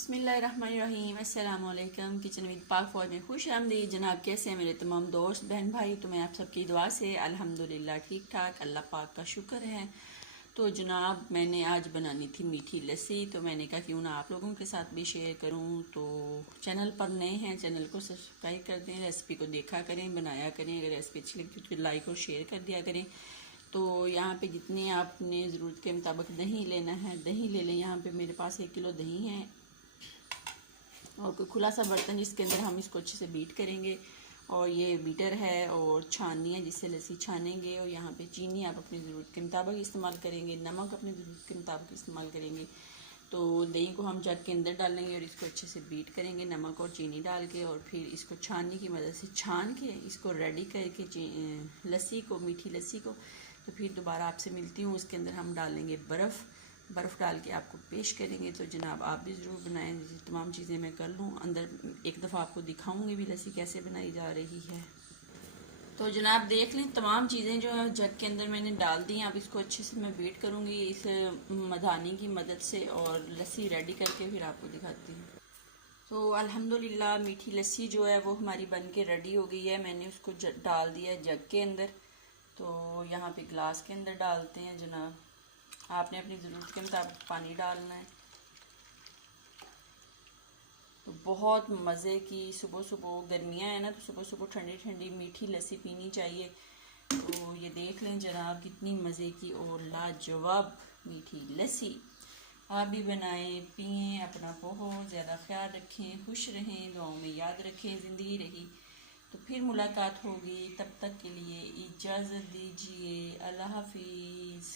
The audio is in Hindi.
बिस्मिल्लाहिर्रहमानिर्रहीम। अस्सलाम वालेकुम। किचन विद पाक फौज में खुश आमदीद। जनाब कैसे हैं मेरे तमाम दोस्त बहन भाई? तो मैं आप सबकी दुआ से अल्हम्दुलिल्लाह ठीक ठाक, अल्लाह पाक का शुक्र है। तो जनाब मैंने आज बनानी थी मीठी लस्सी, तो मैंने कहा क्यों ना आप लोगों के साथ भी शेयर करूं। तो चैनल पर नए हैं, चैनल को सब्सक्राइब कर दें, रेसिपी को देखा करें, बनाया करें। अगर रेसिपी अच्छी लगती है तो लाइक और शेयर कर दिया करें। तो यहाँ पे जितनी आपने ज़रूरत के मुताबिक दही लेना है दही ले लें। यहाँ पे मेरे पास 1 किलो दही है और कोई खुला सा बर्तन जिसके अंदर हम इसको अच्छे से बीट करेंगे। और ये बीटर है और छाननी है जिससे लस्सी छानेंगे। और यहाँ पे चीनी आप अपनी ज़रूरत के मुताबिक इस्तेमाल करेंगे, नमक अपनी ज़रूरत के मुताबिक इस्तेमाल करेंगे। तो दही को हम जग के अंदर डालेंगे और इसको अच्छे से बीट करेंगे नमक और चीनी डाल के। और फिर इसको छाननी की मदद से छान के इसको रेडी करके लस्सी को, मीठी लस्सी को। तो फिर दोबारा आपसे मिलती हूँ। उसके अंदर हम डालेंगे बर्फ़ डाल के आपको पेश करेंगे। तो जनाब आप भी ज़रूर बनाएं। तमाम चीज़ें मैं कर लूँ अंदर, एक दफ़ा आपको दिखाऊंगी भी लस्सी कैसे बनाई जा रही है। तो जनाब देख लें, तमाम चीज़ें जो है जग के अंदर मैंने डाल दी हैं। अब इसको अच्छे से मैं बीट करूँगी इस मधानी की मदद से और लस्सी रेडी करके फिर आपको दिखाती हूँ। तो अल्हम्दुलिल्लाह मीठी लस्सी जो है वो हमारी बन के रेडी हो गई है। मैंने उसको डाल दिया है जग के अंदर। तो यहाँ पे ग्लास के अंदर डालते हैं जनाब। आपने अपनी ज़रूरत के मुताबिक पानी डालना है। तो बहुत मज़े की सुबह सुबह, गर्मियाँ हैं ना, तो सुबह सुबह ठंडी ठंडी मीठी लस्सी पीनी चाहिए। तो ये देख लें जनाब कितनी मज़े की और लाजवाब मीठी लस्सी। आप भी बनाएं, पिएं, अपना बहुत ज़्यादा ख्याल रखें, खुश रहें, दुआओं में याद रखें। ज़िंदगी रही तो फिर मुलाकात होगी। तब तक के लिए इजाज़त दीजिए। अल्लाह हाफिज़।